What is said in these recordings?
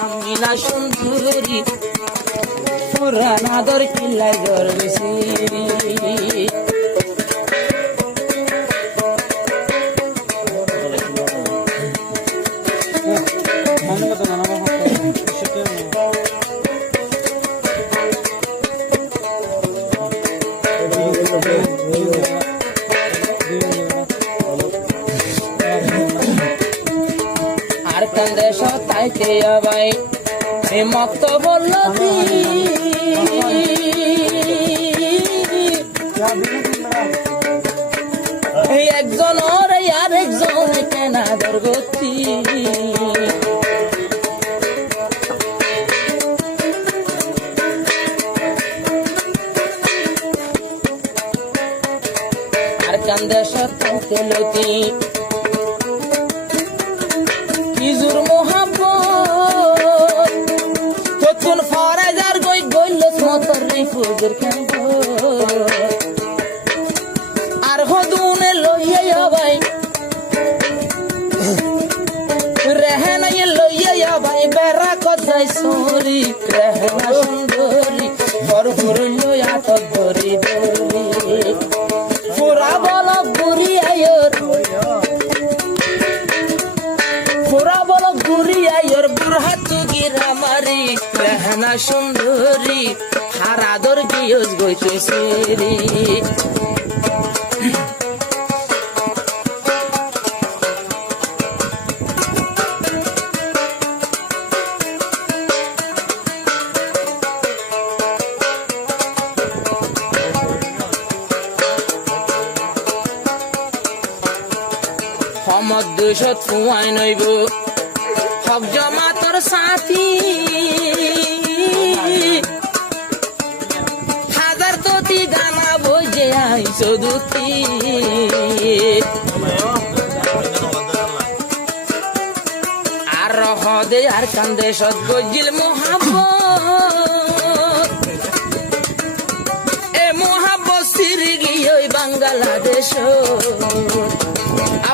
আমি না সুন্দরী পুরানাদর কিল্লায় জড়েছি আর কান্দে সতাইতে ভাই মত বলল একজন আর একজন কেনা দরগতি আর কান্দে সতাইতে লতি কিজুর মোহাম্মদ তখন ফরাজার গইল মতর রিফুজের খেলব আর হদুনে লইয়া ভাই রেহেনা লইয়া ভাই বেড়া কথাই সরি রেহেনা সুন্দরী বড় হইল এত ধরি ধরি পুরা বল বুড়ি আয়র পুরা বল বুড়ি আয়র বুড়হা তুগিরা মারি রেহেনা সুন্দরী হারাদর গিয়স গইতেছে রে সমদ দুইশত ফুয়াই নইব হক জমা তোর সাথী হাজার ততি গানা বইজে আইস দুতি আর হদে আর কান্দে সদ গজিল মোহাম্মদ এ মোহাম্মদ সিরি গিয়ে বাংলাদেশ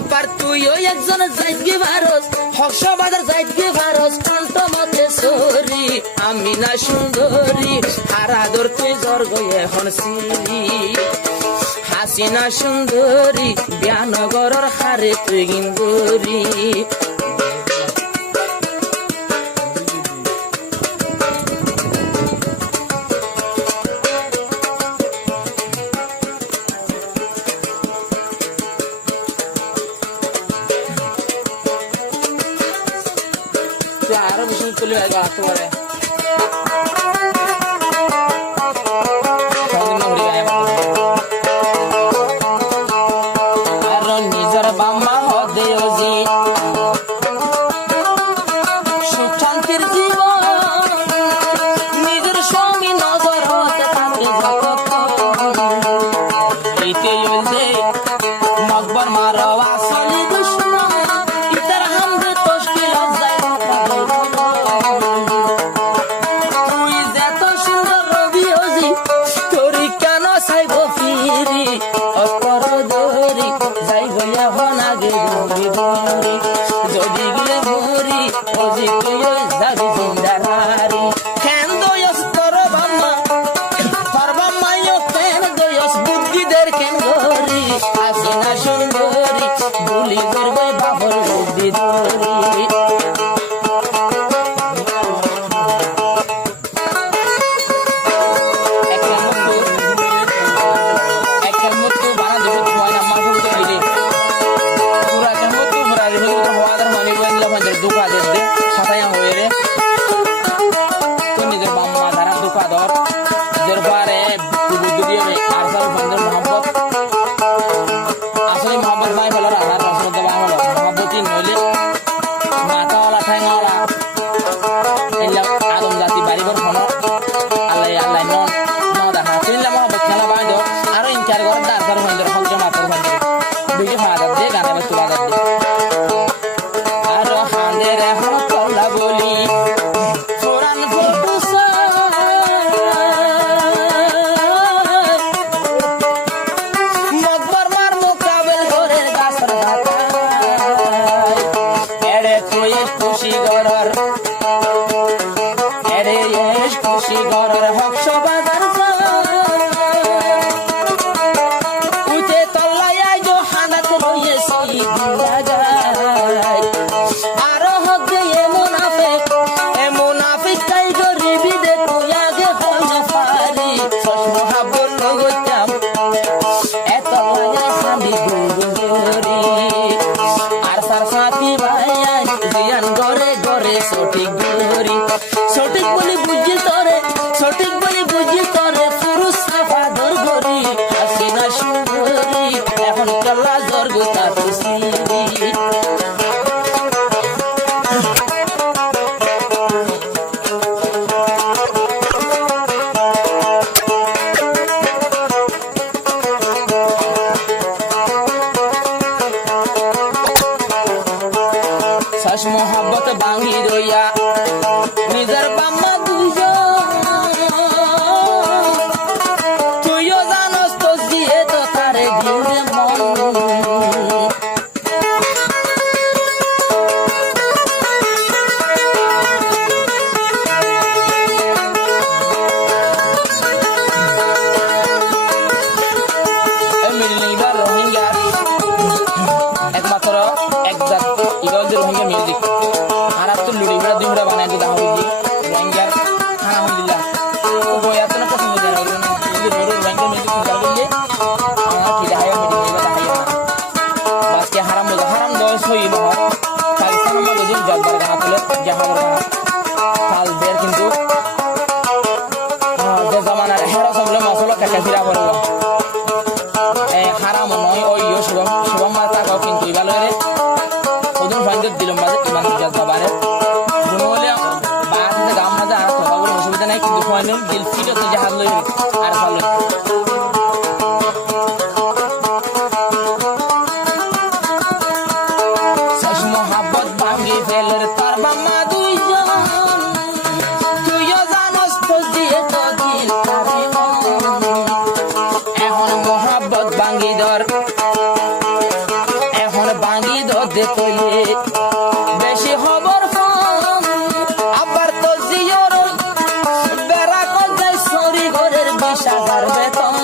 আবার তুইও একজন যাইতকে ভারস হর্ষবাজার যাইতকে ভারস কণ্ঠ মতে সরি আমি না সুন্দরী হারাদর তুই জর্গ এখন সিরি হাসিনা সুন্দরী বিয়ানগরের হারে তুই গিন্দরি আরো বেশি তুলে আসতে পারে আর নিজের বাম্মা হদে অজি সুখ শান্তির জীবন নিজের স্বামী নজর হতে থাকে এইতে মকবর মারো আসলে দুশ্মন ইতার হামদে তশকিল ফিরা পড়ব হারাম নয় ওই শুভম শুভম মা তাকাও কিন্তু ভালো রে ওদের ফাইন্ডত দিলাম বাজে ইমান জাত বাবারে গুণ হলে বাজে গাম মাঝে আর তো কোনো অসুবিধা নাই কিন্তু ফাইনাল দিল ফিরে তো জাহাজ লই আর ভালো সস মোহাব্বত ভাঙি ফেলের তার বাম্মা দুইজন তুইও জানোস তো দিয়ে তো দিল করে এখন মোহাব্বত ভাঙি ধর এখন ভাঙি ধর দে কইলে বেশি খবর কম আবার তো জিওর বেড়া কল যাই সরি ঘরের 20,000 বেতন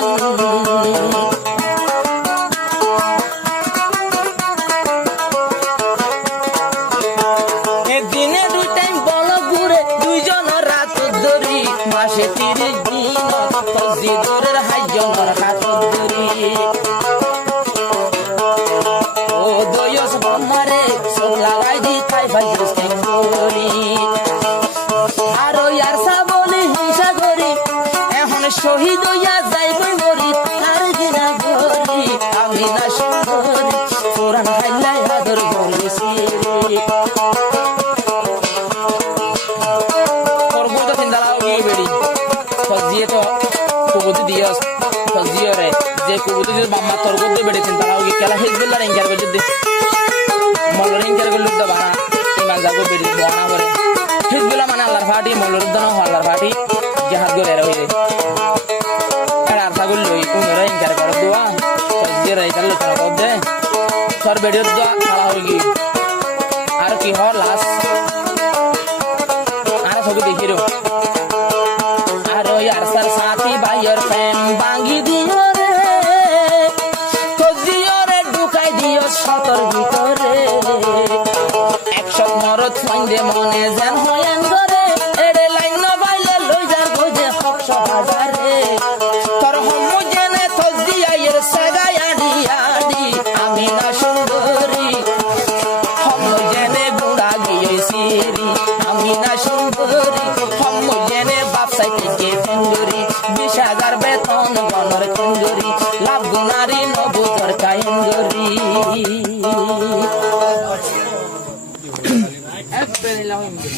দিনে 2 টাইম বল ঘুরে দুইজন রাত ধরি মাসে 30 দিন তসজিদরের হাইজনের হাত ধরি ও দয়স বমারে সব লাগাই দি তাই ভাই জস্তে করি আর ইয়ার সাবলি হিংসা করি এখন শহীদ হইয়া যাইব মরি আর গিনা করি আমি না সুন্দরী কোরআন হাইলাই আদর করেছি তো কুবুতি দিয়স সজিও রে যে কুবুতি যদি মাম্মা তোর গদ্দে বেড়েছেন তারাও কি খেলা হিজবুল্লাহ রেঞ্জার করে যদি মল্ল রেঞ্জার করে লুদ্দা বানা ইমান যাবো বেড়ে বানা করে হিজবুল্লাহ মানে আল্লাহর ফাটি মল্লরুদ্দান আল্লাহর ফাটি জাহাজ করে রয়ে আর আর ছাগল লই কোন রেঞ্জার করে দোয়া সজিও রে তাহলে তোর গদ্দে তোর বেড়ে দোয়া খালা হয়ে গি আর কি হর লাস আর ছবি দেখি রো यार सर साथी भाई और प्रेम बांगी दियो रे तो दियो रे ढुकाई दियो सतर ভিতরে 100 মরদ ফাইন্দে মনে জান হয়েন করে এড়ে লাইন না বাইলে লই যার গোজে 100,000 রে তোর হমু জেনে তো দিয়াইর সাগাই আডি আডি আমি না সুন্দরী হমু জেনে গুড়া গিয়েছি আমি না সুন্দরী হমু জেনে বাপসাই থেকে 20,000 বেতন গণর কেন্দ্রি লাভ গুনারি নবুতর কাইন্দ্রি এক পেরিলাম ইন্দ্রি